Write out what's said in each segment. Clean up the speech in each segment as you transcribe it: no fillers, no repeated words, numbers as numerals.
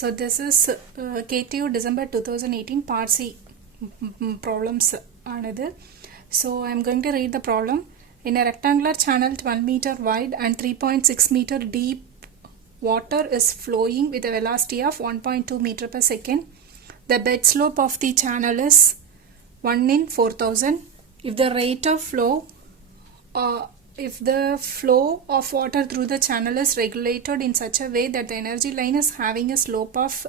So this is KTU December 2018 Part C problems another. So I am going to read the problem. In a rectangular channel 12 meter wide and 3.6 meter deep, water is flowing with a velocity of 1.2 meter per second. The bed slope of the channel is 1 in 4000. If the rate of flow if the flow of water through the channel is regulated in such a way that the energy line is having a slope of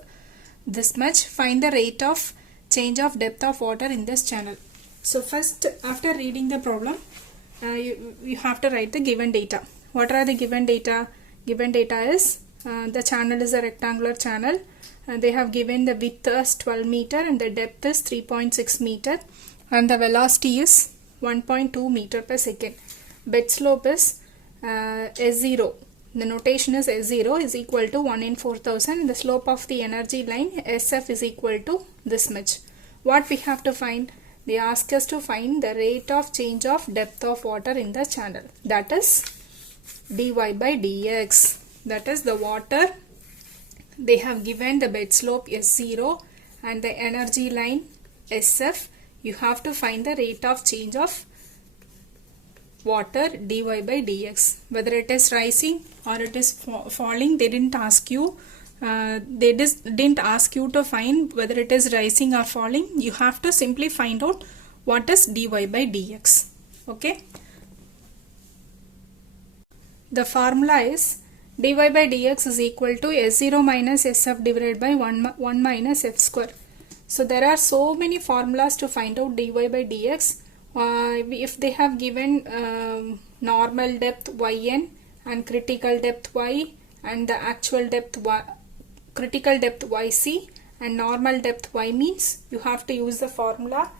this much, find the rate of change of depth of water in this channel. So first, after reading the problem, you have to write the given data. What are the given data? Given data is the channel is a rectangular channel. They have given the width as 12 meter and the depth is 3.6 meter and the velocity is 1.2 meter per second. Bed slope is S0. The notation is S0 is equal to 1 in 4000. The slope of the energy line SF is equal to this much. What we have to find? They ask us to find the rate of change of depth of water in the channel. That is dy by dx. That is the water. They have given the bed slope S0 and the energy line SF. You have to find the rate of change of water dy by dx. Whether it is rising or it is falling, they didn't ask you. They didn't ask you to find whether it is rising or falling. You have to simply find out what is dy by dx. Okay. The formula is dy by dx is equal to S0 minus SF divided by 1 minus F square. So there are so many formulas to find out dy by dx. If they have given normal depth yn and critical depth y and the actual depth y, critical depth yc and normal depth y, means you have to use the formula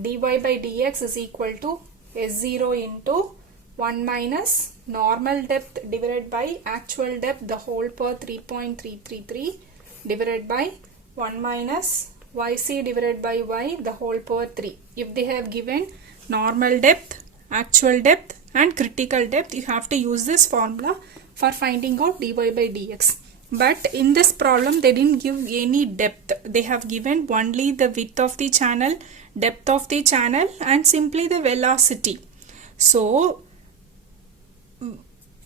dy by dx is equal to S0 into 1 minus normal depth divided by actual depth the whole power 3.333 divided by 1 minus yc divided by y the whole power 3. If they have given normal depth, actual depth and critical depth, you have to use this formula for finding out dy by dx. But in this problem they didn't give any depth. They have given only the width of the channel, depth of the channel and simply the velocity. So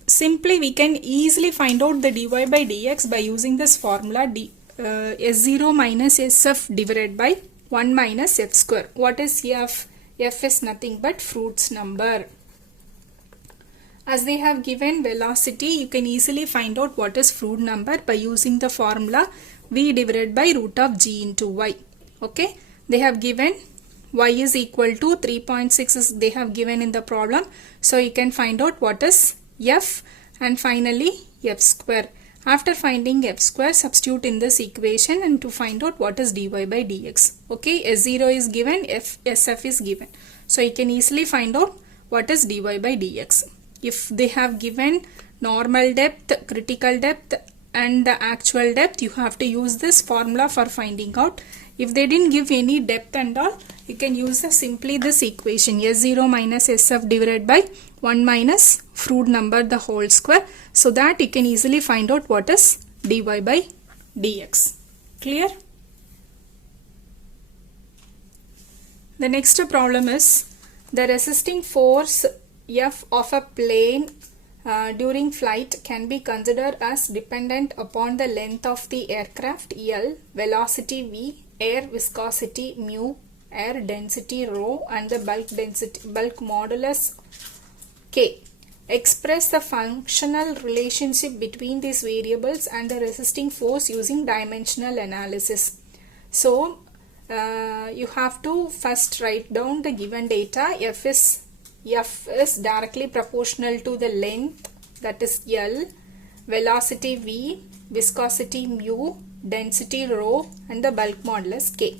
simply we can easily find out the dy by dx by using this formula S0 minus SF divided by 1 minus F square. What is F? F is nothing but Fruit's number. As they have given velocity, you can easily find out what is Fruit number by using the formula V divided by root of G into Y. Okay. They have given Y is equal to 3.6 they have given in the problem. So you can find out what is F and finally F square. After finding F square, substitute in this equation and to find out what is dy by dx. Okay, S0 is given, SF is given. So you can easily find out what is dy by dx. If they have given normal depth, critical depth and the actual depth, you have to use this formula for finding out. If they didn't give any depth and all, you can use simply this equation S0 minus SF divided by 1 minus Fruit number the whole square, so that you can easily find out what is dy by dx. Clear? The next problem is the resisting force F of a plane during flight can be considered as dependent upon the length of the aircraft L, velocity V, air viscosity mu, air density rho and the bulk modulus K. Express the functional relationship between these variables and the resisting force using dimensional analysis. So you have to first write down the given data. F is directly proportional to the length, that is L, velocity V, viscosity mu, density rho and the bulk modulus K.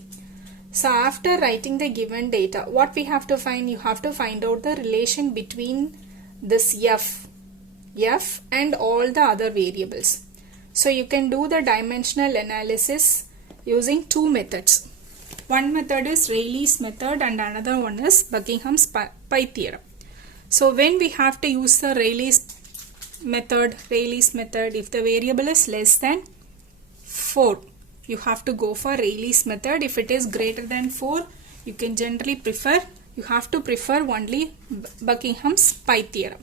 So after writing the given data, what we have to find? You have to find out the relation between this F and all the other variables. So you can do the dimensional analysis using two methods. One method is Rayleigh's method and another one is Buckingham's pi theorem. So when we have to use the Rayleigh's method, if the variable is less than 4. You have to go for Rayleigh's method. If it is greater than 4, you can generally prefer, you have to prefer only Buckingham's pi theorem.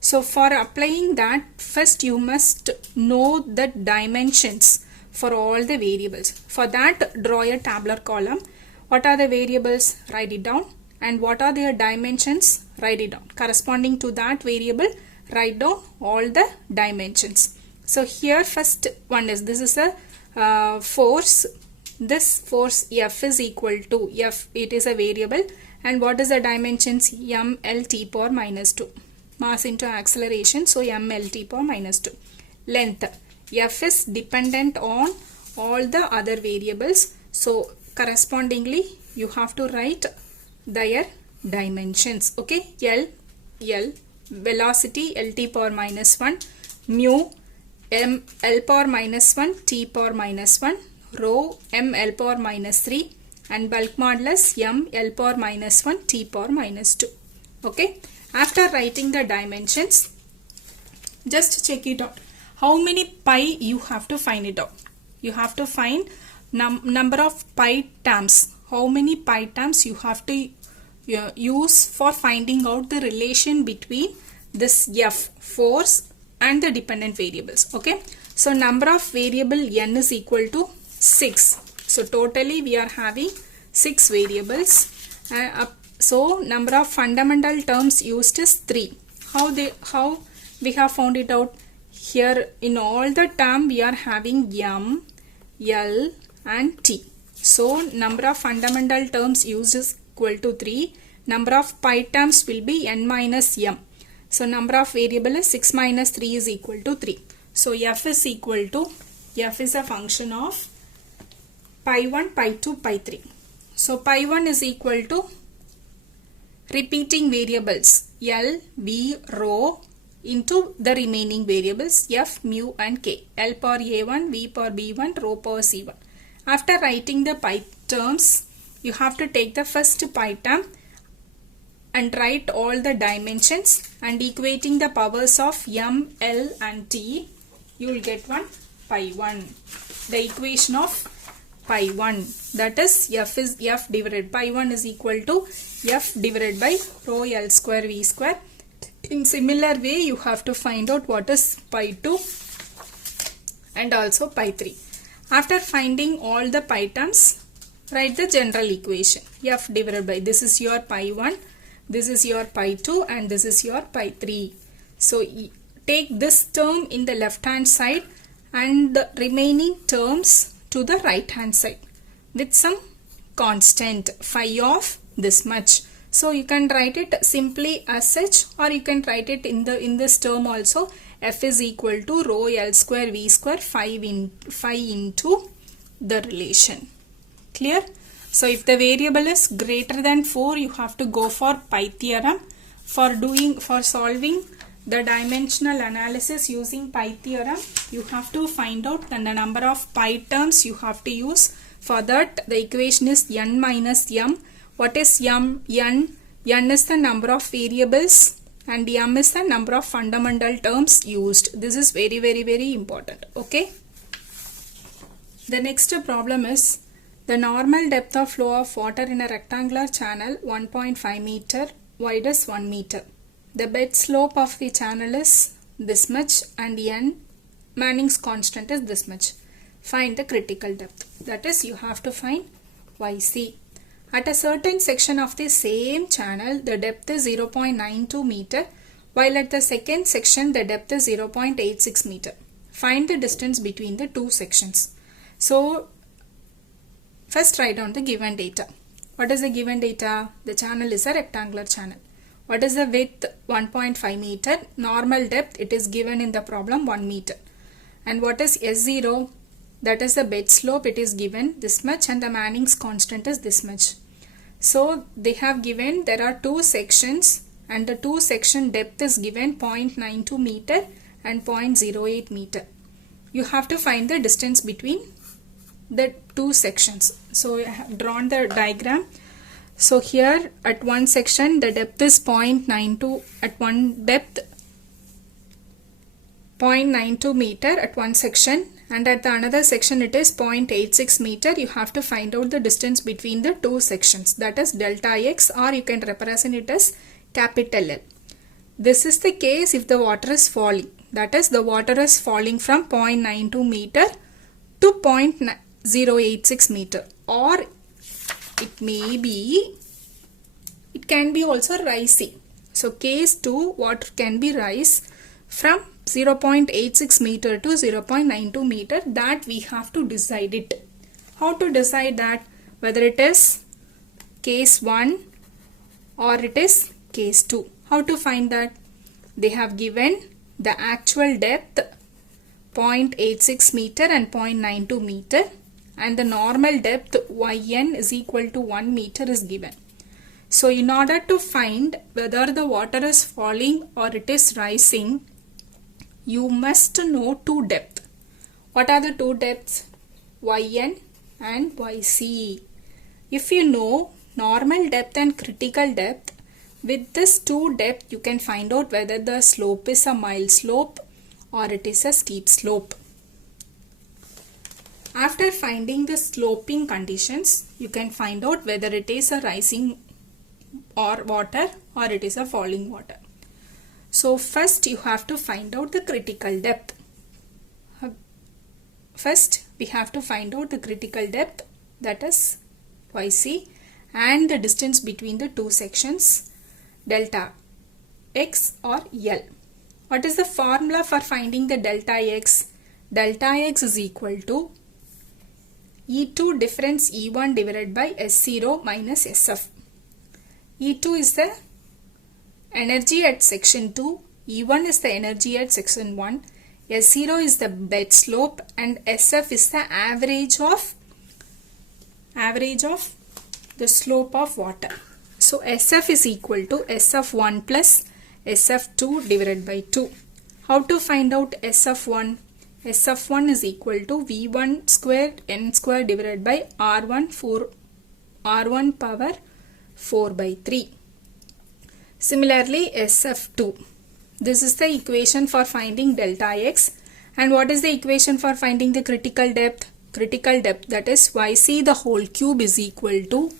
So for applying that, first you must know the dimensions for all the variables. For that, draw a tabular column. What are the variables? Write it down. And what are their dimensions? Write it down. Corresponding to that variable, write down all the dimensions. So here first one is, this is a force. This force F is equal to F, it is a variable. And what is the dimensions? ml t power minus 2. Mass into acceleration, so ml t power minus 2. Length, F is dependent on all the other variables. So correspondingly, you have to write their dimensions. Okay, L, velocity lt power minus 1, mu m l power minus 1, t power minus 1, rho m l power minus 3, and bulk modulus m l power minus 1, t power minus 2. Okay, after writing the dimensions, just check it out. How many pi you have to find it out? You have to find number of pi terms. How many pi terms you have to use for finding out the relation between this F, force, and the dependent variables. Okay, so number of variable n is equal to 6. So totally we are having 6 variables. So number of fundamental terms used is 3. How we have found it out? Here in all the term we are having m, l, and t. So number of fundamental terms used is equal to 3. Number of pi terms will be n minus m. So number of variable is 6 minus 3 is equal to 3. So F is equal to, F is a function of pi 1, pi 2, pi 3. So pi 1 is equal to repeating variables L, V, rho into the remaining variables F, mu, and K. L power A1, V power B1, rho power C1. After writing the pi terms, you have to take the first pi term and write all the dimensions, and equating the powers of m, l, and t, you will get one pi 1. The equation of pi 1, that is F divided pi 1 is equal to F divided by rho L square V square. In similar way, you have to find out what is pi 2 and also pi 3. After finding all the pi terms, write the general equation. F divided by, this is your pi 1, this is your pi 2, and this is your pi 3. So take this term in the left hand side and the remaining terms to the right hand side with some constant phi of this much. So you can write it simply as such, or you can write it in this term also. F is equal to rho L square V square phi into the relation. Clear? So if the variable is greater than 4, you have to go for pi theorem. For solving the dimensional analysis using pi theorem, you have to find out the number of pi terms you have to use. For that, the equation is n minus m. What is m? N is the number of variables and m is the number of fundamental terms used. This is very, very, very important. Okay. The next problem is the normal depth of flow of water in a rectangular channel 1.5 meter, wide is 1 meter. The bed slope of the channel is this much and n, Manning's constant, is this much. Find the critical depth. That is, you have to find YC. At a certain section of the same channel, the depth is 0.92 meter, while at the second section, the depth is 0.86 meter. Find the distance between the two sections. So, first write down the given data. What is the given data? The channel is a rectangular channel. What is the width? 1.5 meter. Normal depth, it is given in the problem 1 meter. And what is S0? That is the bed slope, it is given this much, and the Manning's constant is this much. So they have given there are two sections and the two section depth is given 0.92 meter and 0.08 meter. You have to find the distance between the two sections. So I have drawn the diagram. So here at one section the depth is 0.92 at one depth 0.92 meter at one section, and at the another section it is 0.86 meter. You have to find out the distance between the two sections, that is delta x, or you can represent it as capital L. This is the case if the water is falling, that is the water is falling from 0.92 meter to 0.086 meter, or it can be also rising. So case 2, water can be rise from 0.86 meter to 0.92 meter. That we have to decide it. How to decide that? Whether it is case 1 or it is case 2. How to find that? They have given the actual depth 0.86 meter and 0.92 meter, and the normal depth yn is equal to 1 meter is given. So in order to find whether the water is falling or it is rising, you must know two depths. What are the two depths? Yn and Yc. If you know normal depth and critical depth, with this two depth you can find out whether the slope is a mild slope or it is a steep slope. After finding the sloping conditions, you can find out whether it is a rising or water or it is a falling water. So first you have to find out the critical depth. First we have to find out the critical depth, that is Yc, and the distance between the two sections, delta x or L. What is the formula for finding the delta x? Delta x is equal to E2 difference E1 divided by S0 minus SF. E2 is the energy at section 2, E1 is the energy at section 1, S0 is the bed slope, and SF is the average of the slope of water. So SF is equal to SF1 plus SF2 divided by 2. How to find out SF1? SF1 is equal to V1 squared N squared divided by R1 power 4 by 3. Similarly, SF2. This is the equation for finding delta x. And what is the equation for finding the critical depth? Critical depth, that is Yc the whole cube is equal to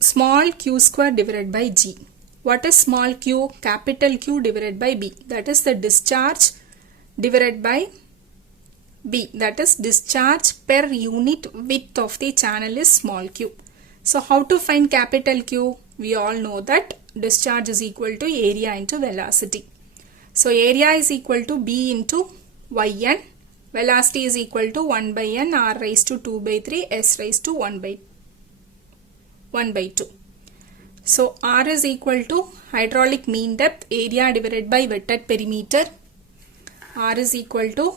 small q square divided by g. What is small q? Capital Q divided by b. That is the discharge divided by b. That is discharge per unit width of the channel is small q. So how to find capital Q? We all know that discharge is equal to area into velocity. So area is equal to b into yn. Velocity is equal to 1 by n, r raised to 2 by 3, s raised to 1 by 2. So r is equal to hydraulic mean depth, area divided by wetted perimeter. R is equal to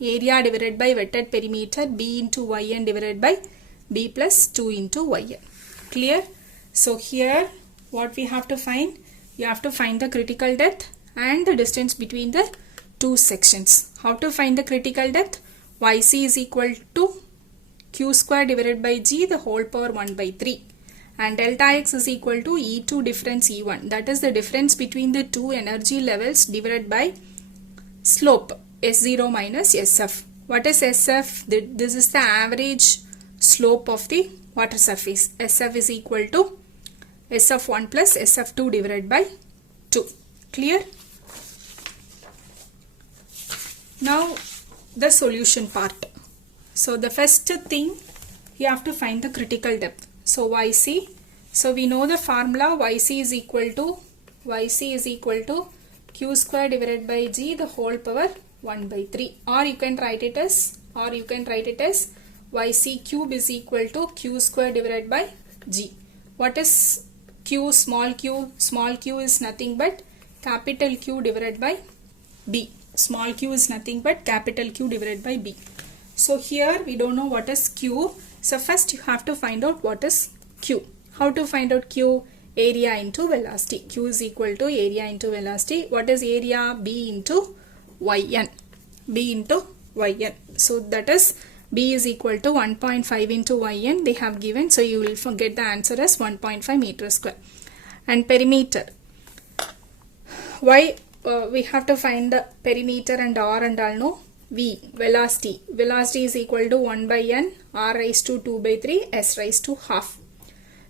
area divided by wetted perimeter, b into yn divided by b plus 2 into yn. Clear? So here what we have to find? You have to find the critical depth and the distance between the two sections. How to find the critical depth? Yc is equal to q square divided by g the whole power 1 by 3. And delta x is equal to E2 difference E1. That is the difference between the two energy levels divided by slope S0 minus SF. What is SF? This is the average slope of the water surface. SF is equal to SF1 plus SF2 divided by 2. Clear? Now the solution part. So the first thing, you have to find the critical depth. So Yc, so we know the formula. Yc is equal to q square divided by g the whole power 1 by 3, or you can write it as Yc cube is equal to q square divided by g. What is q? Small q is nothing but capital Q divided by b. Small q is nothing but capital Q divided by b. So here we don't know what is q. So first you have to find out what is q. How to find out q? Area into velocity. Q is equal to area into velocity. What is area? B into yn. B into yn. So that is B is equal to 1.5 into yn they have given. So you will get the answer as 1.5 meter square. And perimeter. Why we have to find the perimeter and r and all? No. V, velocity. Velocity is equal to 1 by n, r raised to 2 by 3, s raised to half.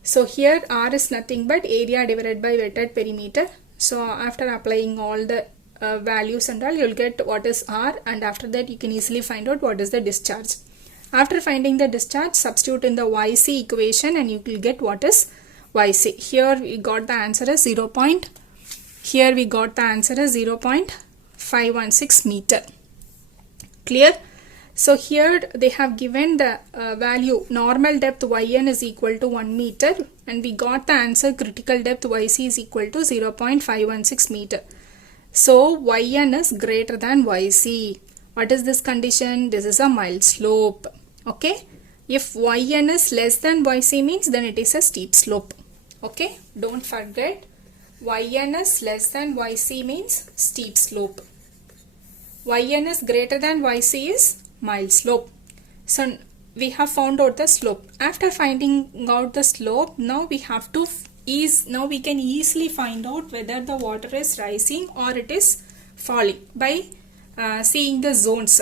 So here r is nothing but area divided by wetted perimeter. So after applying all the values and all, you will get what is r, and after that you can easily find out what is the discharge. After finding the discharge, substitute in the YC equation and you will get what is YC. Here we got the answer as 0.516 meter. Clear? So here they have given the value normal depth yn is equal to 1 meter, and we got the answer critical depth yc is equal to 0.516 meter. So yn is greater than yc. What is this condition? This is a mild slope. Okay. If yn is less than yc means then it is a steep slope. Okay. Don't forget, yn is less than yc means steep slope. Yn is greater than yc is mild slope. So we have found out the slope. After finding out the slope, now we have to now we can easily find out whether the water is rising or it is falling by seeing the zones.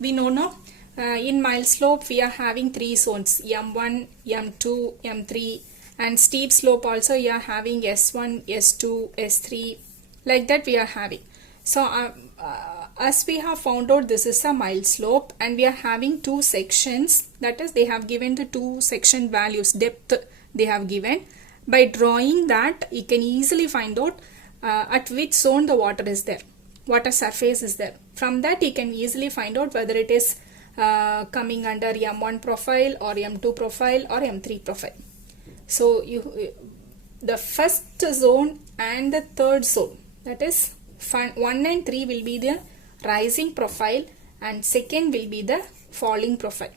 We know now in mild slope we are having 3 zones, M1, M2, M3, and steep slope also we are having S1, S2, S3, like that we are having. So as we have found out, this is a mild slope and we are having 2 sections, that is they have given the 2 section values, depth they have given. By drawing that, you can easily find out at which zone the water is there, water surface is there. From that you can easily find out whether it is coming under M1 profile or M2 profile or M3 profile. So the first zone and the third zone, that is 1 and 3 will be the rising profile and second will be the falling profile.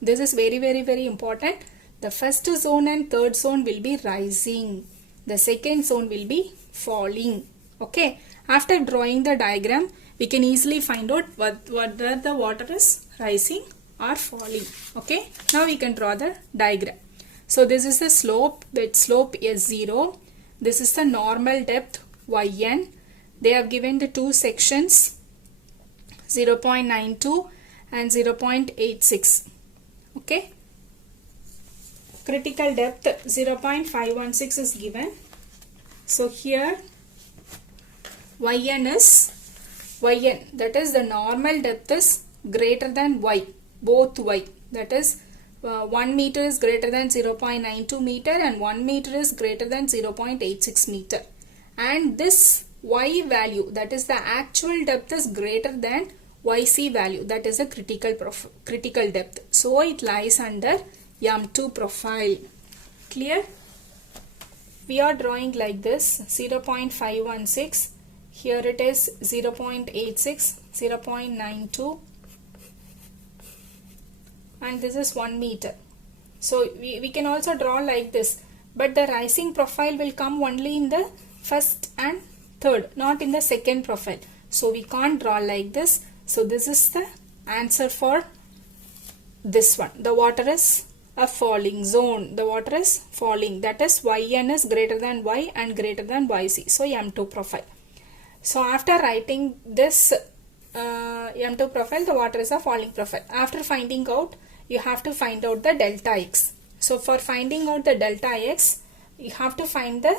This is very important. The first zone and third zone will be rising. The second zone will be falling. Okay. After drawing the diagram, we can easily find out whether the water is rising or falling. Okay. Now we can draw the diagram. So this is the slope, with slope is 0. This is the normal depth yn. They have given the 2 sections 0.92 and 0.86. Okay. Critical depth 0.516 is given. So here yn, that is the normal depth is greater than y, both y, that is 1 meter is greater than 0.92 meter and 1 meter is greater than 0.86 meter, and this y value, that is the actual depth, is greater than yc value, that is a critical depth. So it lies under M2 profile. Clear? We are drawing like this, 0.516, here it is 0.86, 0.92, and this is 1 meter. So we can also draw like this, but the rising profile will come only in the first and third, not in the second profile. So we can't draw like this. So this is the answer for this one. The water is a falling zone. The water is falling. That is yn is greater than y and greater than yc. So M2 profile. So after writing this M2 profile, the water is a falling profile. After finding out, you have to find out the delta x. So for finding out the delta x, you have to find the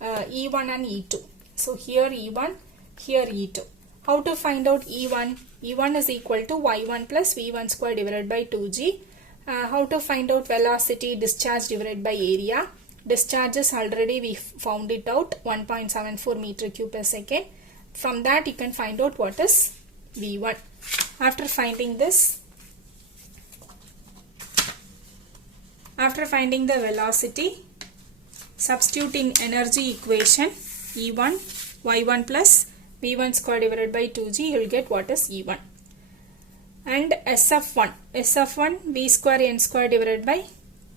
E1 and E2. So here E1, here E2. How to find out E1? E1 is equal to y1 plus v1 square divided by 2g. How to find out velocity? Discharge divided by area. Discharges already we found it out, 1.74 meter cube per second. From that you can find out what is v1. After finding this, after finding the velocity, substitute in energy equation E1 y1 plus v1 square divided by 2g, you will get what is E1. And SF1 v square n square divided by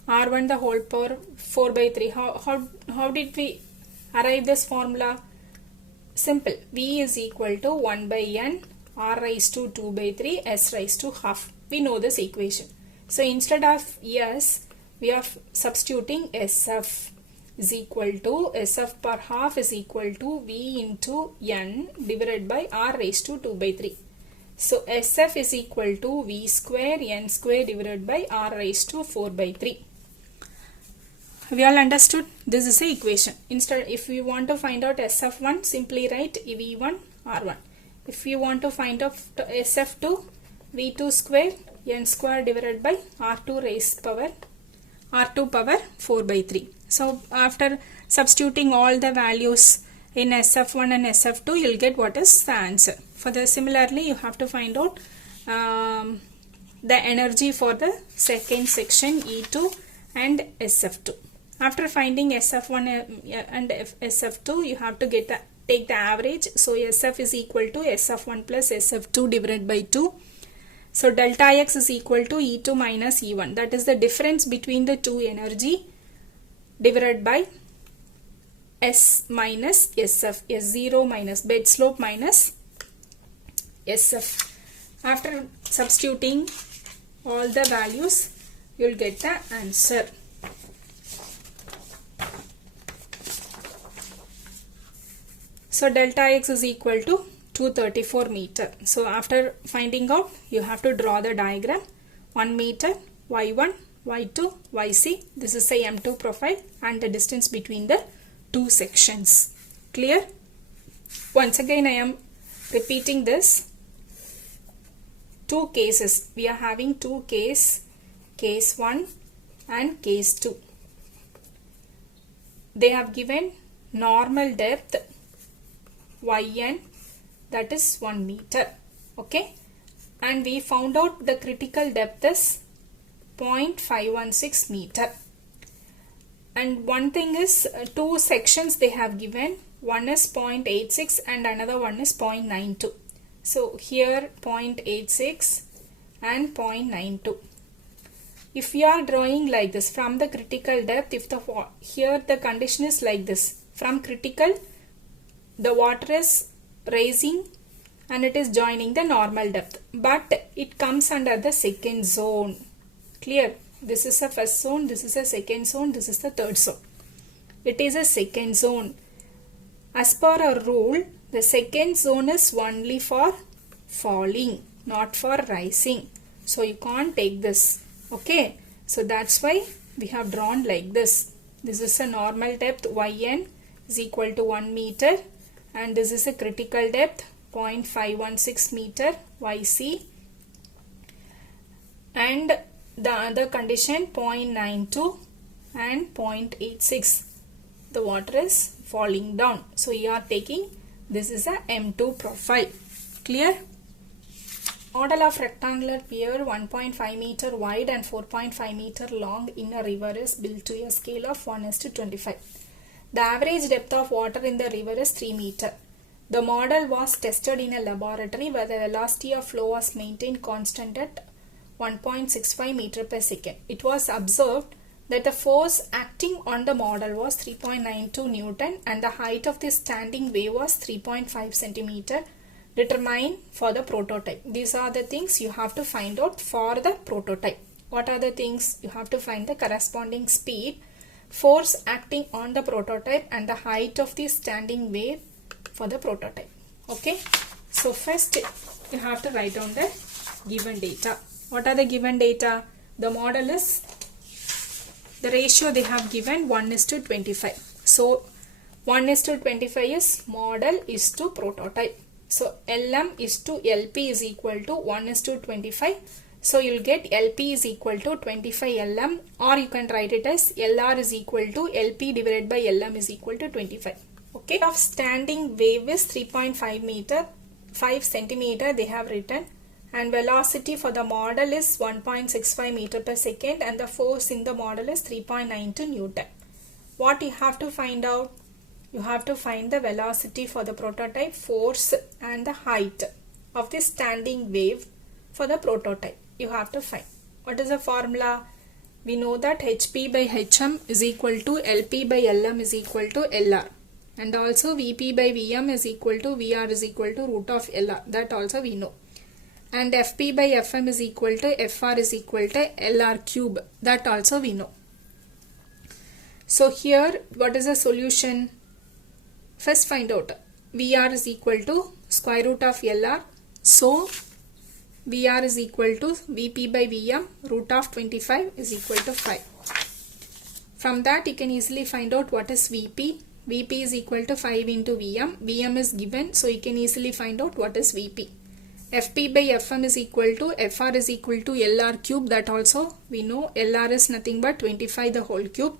r1 the whole power 4 by 3. How did we arrive this formula? Simple. V is equal to 1 by n r raised to 2 by 3 s raised to half. We know this equation. So instead of s, we are substituting SF is equal to SF per half is equal to V into n divided by r raised to 2 by 3. So SF is equal to V square N square divided by R raised to 4 by 3. We all understood? This is the equation. Instead, if we want to find out SF1, simply write V1 R1. If you want to find out SF2, V2 square N square divided by R2 raised power R2 power 4 by 3. So after substituting all the values in SF1 and SF2, you'll get what is the answer. Similarly, you have to find out the energy for the second section E2 and SF2. After finding SF1 and SF2, you have to take the average. So SF is equal to SF1 plus SF2 divided by 2. So delta X is equal to E2 minus E1. That is the difference between the two energy divided by S minus SF. S0 minus bed slope minus SF. After substituting all the values, you will get the answer. So delta X is equal to 234 meter. So after finding out, you have to draw the diagram. 1 meter, Y1, Y2, YC. This is a M2 profile and the distance between the two sections. Clear? Once again, I am repeating this. Two cases. We are having two cases, case 1 and case 2. They have given normal depth YN, that is 1 meter. Okay, and we found out the critical depth is 0.516 meter. And one thing is, two sections they have given, one is 0.86 and another one is 0.92. So here 0.86 and 0.92. If you are drawing like this from the critical depth, here the condition is like this, from critical the water is rising and it is joining the normal depth, but it comes under the second zone. Clear? This is a first zone, this is a second zone, this is the third zone. It is a second zone. As per our rule, the second zone is only for falling, not for rising. So you can't take this. Okay, so that's why we have drawn like this. This is a normal depth YN is equal to 1 meter. And this is a critical depth 0.516 meter YC, and the other condition 0.92 and 0.86. The water is falling down. So you are taking, this is a M2 profile. Clear? Model of rectangular pier 1.5 meter wide and 4.5 meter long in a river is built to a scale of 1:25. The average depth of water in the river is 3 meter. The model was tested in a laboratory where the velocity of flow was maintained constant at 1.65 meter per second. It was observed that the force acting on the model was 3.92 Newton and the height of the standing wave was 3.5 centimeter. Determine for the prototype. These are the things you have to find out for the prototype. What are the things? You have to find the corresponding speed, force acting on the prototype and the height of the standing wave for the prototype. Okay, so first you have to write down the given data. What are the given data? The model is, the ratio they have given 1:25. So 1:25 is model is to prototype. So LM is to LP is equal to 1:25. So you'll get LP is equal to 25 LM, or you can write it as LR is equal to LP divided by LM is equal to 25. Okay, of standing wave is 3.5 meter, 5 centimeter they have written, and velocity for the model is 1.65 meter per second and the force in the model is 3.92 Newton. What you have to find out? You have to find the velocity for the prototype, force and the height of the standing wave for the prototype. You have to find. What is the formula? We know that HP by HM is equal to LP by LM is equal to LR. And also VP by VM is equal to VR is equal to root of LR. That also we know. And FP by FM is equal to FR is equal to LR cube. That also we know. So here, what is the solution? First find out VR is equal to square root of LR. So VR is equal to VP by VM, root of 25 is equal to 5. From that you can easily find out what is VP. VP is equal to 5 into VM. VM is given, so you can easily find out what is VP. FP by FM is equal to, FR is equal to LR cube, that also we know. LR is nothing but 25 the whole cube.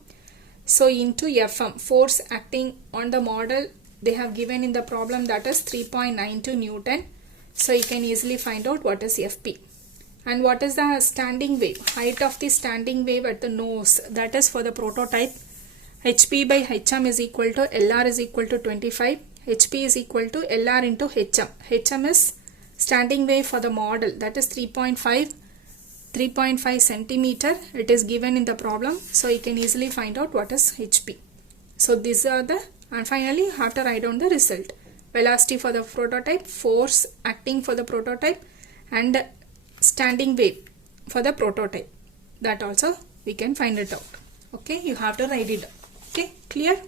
So into FM, force acting on the model they have given in the problem, that is 3.92 Newton. So you can easily find out what is FP. And what is the standing wave? Height of the standing wave at the nose, that is for the prototype. HP by HM is equal to, LR is equal to 25. HP is equal to LR into HM. HM is standing wave for the model, that is 3.5 centimeter. It is given in the problem. So you can easily find out what is HP. So these are the, and finally you have to write down the result. Velocity for the prototype, force acting for the prototype, and standing wave for the prototype. That also we can find it out. Okay, you have to write it down. Okay, clear?